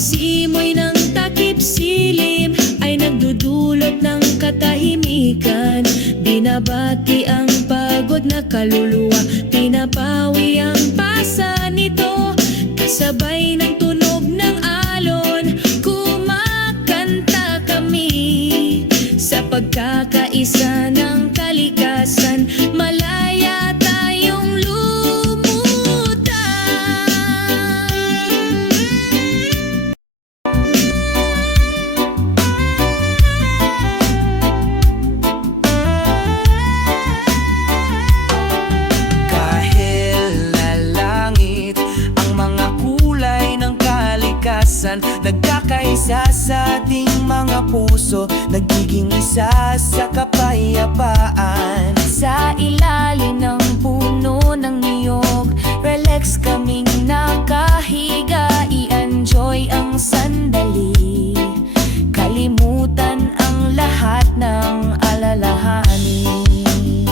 Simoy ng takip silim ay nagdudulot ng katahimikan. Binabati ang pagod na kaluluwa, pinapawi ang pasa nito. Kasabay ng tunog ng alon, kumakanta kami. Sa pagkakaisa ng kalikasan, malaya tayong lumutang. Nagkakaisa sa ating mga puso, nagiging isa sa kapayapaan. Sa ilalim ng puno ng niyog, relax kaming nakahiga. I-enjoy ang sandali, kalimutan ang lahat ng alalahanin.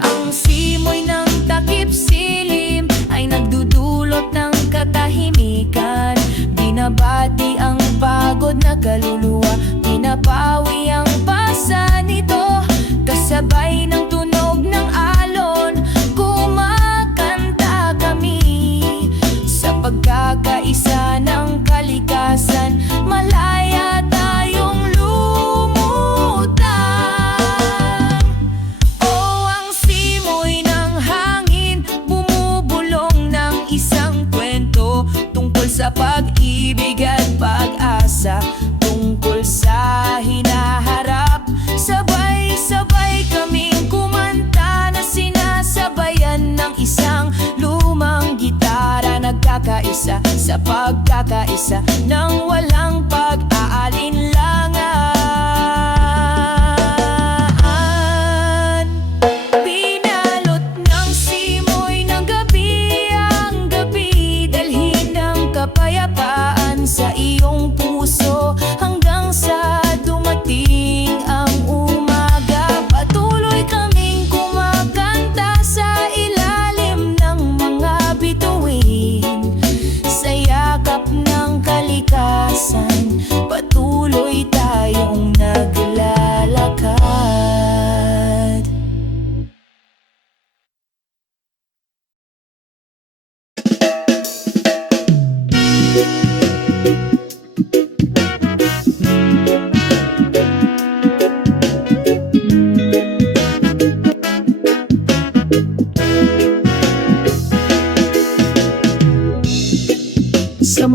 Ang simoy ng takip silim ay nagdudulot ng katahimikan. Binabati ang pagod na kaluluwa, pinapawi ang pasa nito. Kasabay ng tunog ng alon, kumakanta kami. Sa pagkakaisa ng kalikasan, malaya tayong lumutang. Oh, ang simoy ng hangin, bumubulong ng isang kwento tungkol sa pag-ibig at pag-asa, tungkol sa hinaharap. Sabay-sabay kaming kumanta na sinasabayan ng isang lumang gitara. Nagkakaisa sa pagkakaisa ng walang pag-aalinlangan. Binalot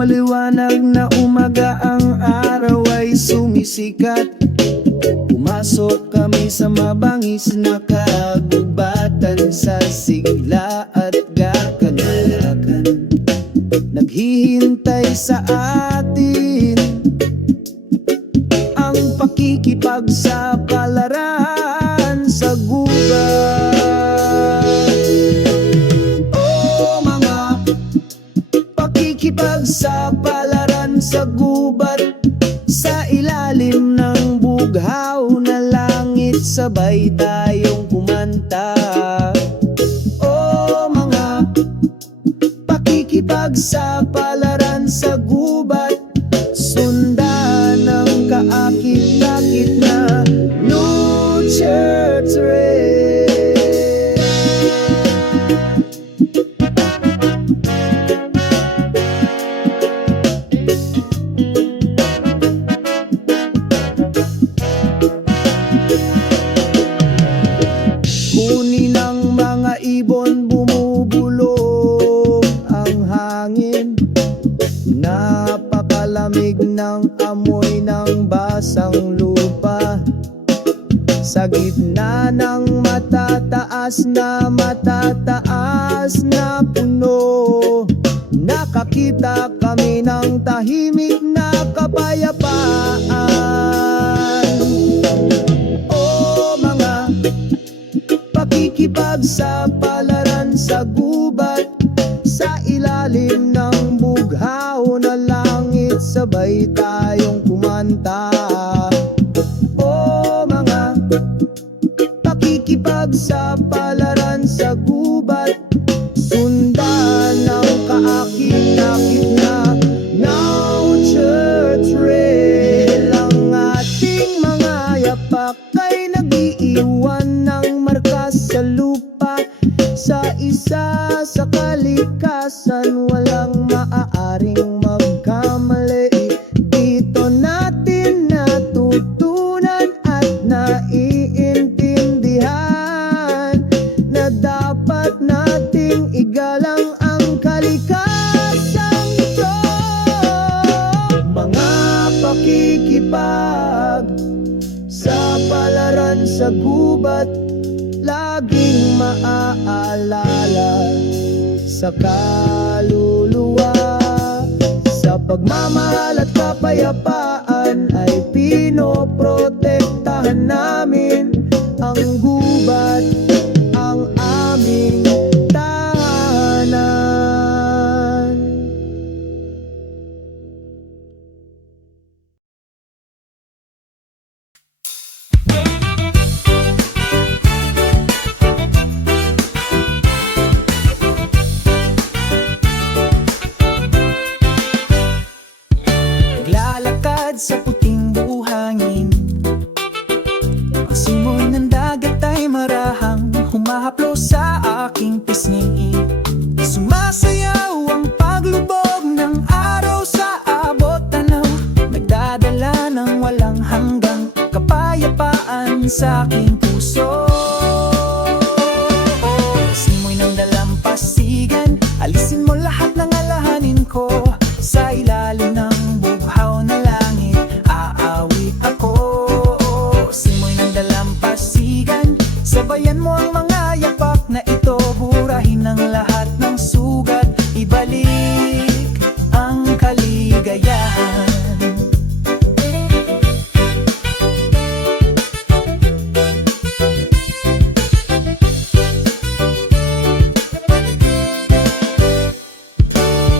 maliwanag na umaga ang araw ay sumisikat. Pumasok kami sa mabangis na kagubatan, sa sigla at gakalakan. Naghihintay sa atin ang pakikipagsapalaran sa gubat. Oh, mga pakikipagsapalaran sa gubat, sa ilalim ng bughaw na langit, sabay tayong kumanta. Oh, mga pakikipagsapalaran sa gubat, sundan ng kaakit-akit na New Church Rail. Huni ng mga ibon, bumubulong ang hangin. Napakalamig ng amoy ng basang lupa. Sa gitna ng matataas na puno, nakakita kami ng tahimik na kapayapaan. Oh, mga pakikipagsapalaran sa gubat, sa ilalim ng bughaw na langit, sabay tayong kumanta. Oh, mga pakikipagsapalaran sa gubat, sundan ng kaakit-akit na Now Church Rail. Ang ating mga yapak ay nag-iiwan ng marka sa lupa, sa isa sa kalikasan, walang maaaring magkamali. Dito natin natutunan at naiintindihan na dapat nating igalang ang kalikasang ito. Mga pakikipag sa palaran sa gubat, laging maaalala sa kaluluwa. Sa pagmamahal at kapayapaan ay pinoprotektahan namin ang gubat, ang aming tahanan. Naglalakad sa puting buhangin, ang simoy ng dagat ay marahang humahaplo sa aking pisngi. Sumasayaw ang paglubog ng araw sa abot tanaw, nagdadala ng walang hanggang kapayapaan sa aking puso. Simoy ng dalampasigan, alisin mo lahat ng alahanin ko. Sa ilalim ng bughaw na langit, aawit ako. Simoy ng dalampasigan, sabayan mo ang mga yapak na ito. Burahin ang lahat ng sugat, ibalik ang kaligayahan.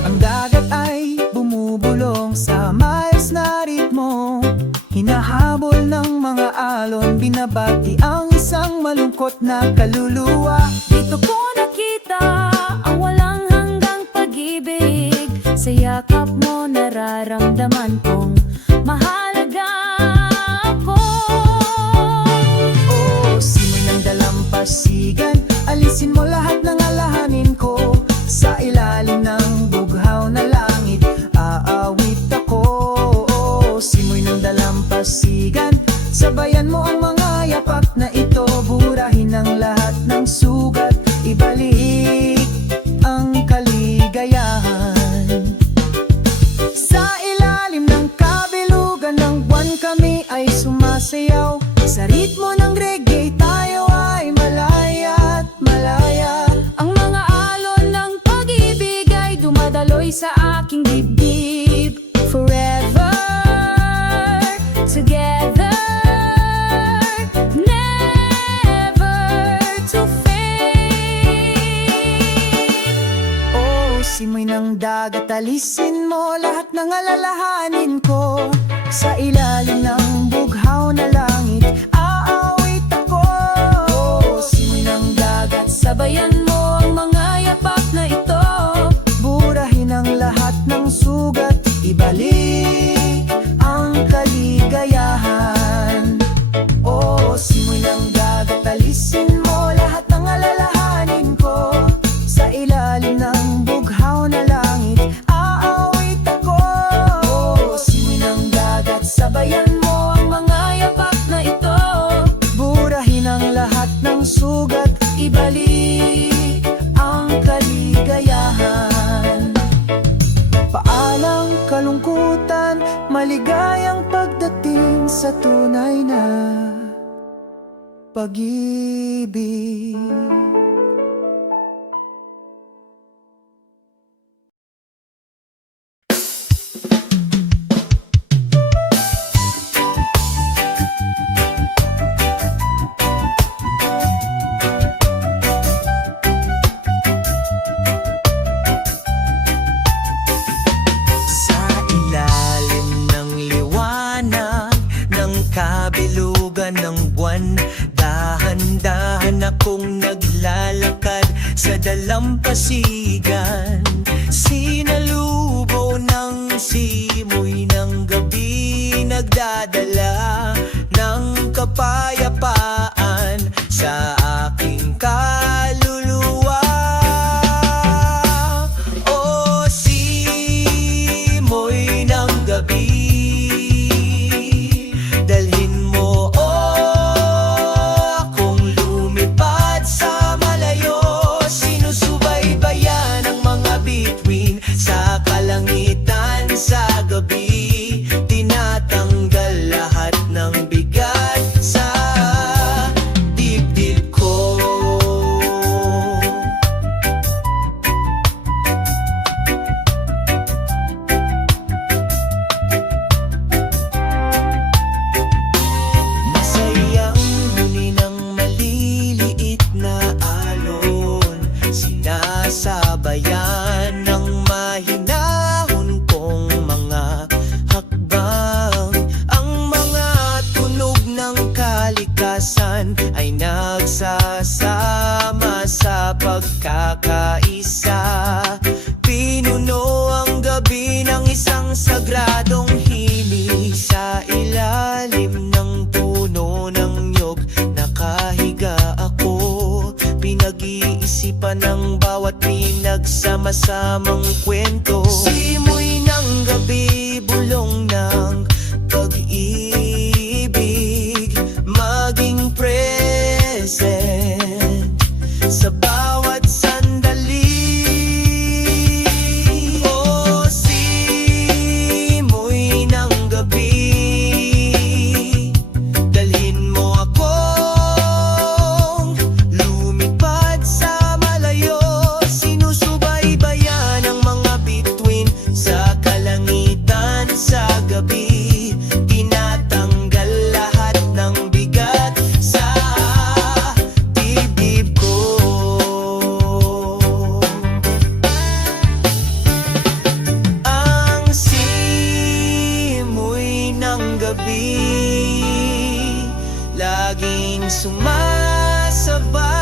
Ang dagat ay bumubulong sa maayos na ritmo, hinahabol ng mga alon, binabati ang isang malungkot na kaluluwa. Dito ko nakita ang walang hanggang pag-ibig, sa yakap mo nararamdaman kong mahalaga ako. Oh, simoy ng dalampasigan, alisin mo lahat ng alahanin ko. Sa ilalim ng bughaw na langit, aawit ako. Oh, simoy ng dalampasigan, sabayan mo ang mga yapak na ito. Burahin ang lahat ng sugat, ibalik ang kaligayahan. saan kami ay sumasayaw. Sa ritmo ng reggae tayo ay malaya at malaya. Ang mga alon ng pag-ibig ay dumadaloy sa aking dibdib. Forever together, never to fade. Oh, simoy ng dagat, alisin mo lahat ng alalahanin ko. Sa ilalim ng bughaw na langit, aawit ako. Oh, simoy ng dagat, sabayan mo ang mga yapak na ito. Burahin ang lahat ng sugat, ibalik ang kaligayahan. Oh, simoy ng dagat, alisin mo lahat ng alalahanin ko. Sa ilalim ng bughaw na langit, aawit ako. Oh, simoy ng dagat, sabayan mo ang mga yapak na ito. Burahin ang lahat ng sugat, Ibalik ang kaligayahan. Paalang kalungkutan, maligayang pagdating sa tunay na pag-ibig. Sa ilalim ng liwanag ng kabilugan ng buwan, dahan-dahan akong naglalakad sa dalampasigan. Sinalubo ng simoy ng gabi, nagdadala ng kapayapaan sa aking kaluluwa. O simoy ng gabi, dalhin mo akong lumipad sa malayo. Sinusubaybayan ang mga bituin sa kalangitan sa gabi. Tinatanggal lahat ng bigat sa dibdib ko. Masayang huni ng maliliit na alon, sinasabayan ng mahinahon kong mga hakbang. Ang mga tunog ng kalikasan ay nagsasama sa pagkakaisa. Pinuno ang gabi ng isang sagradong himig. Sa ilalim ng puno ng nyog nakahiga ako, pinag-iisipan ng bawat pinagsama-samang kwento. Simoy ng gabi, bulong ng pag-ibig, maging present sa bawat sandali. O simoy ng gabi, dalhin mo akong lumipad sa malayo. Sinusubaybayan ang mga bituin sa kalangitan sa gabi. Tinatanggal lahat ng bigat sa dibdib ko. Ang simoy ng gabi laging sumasabay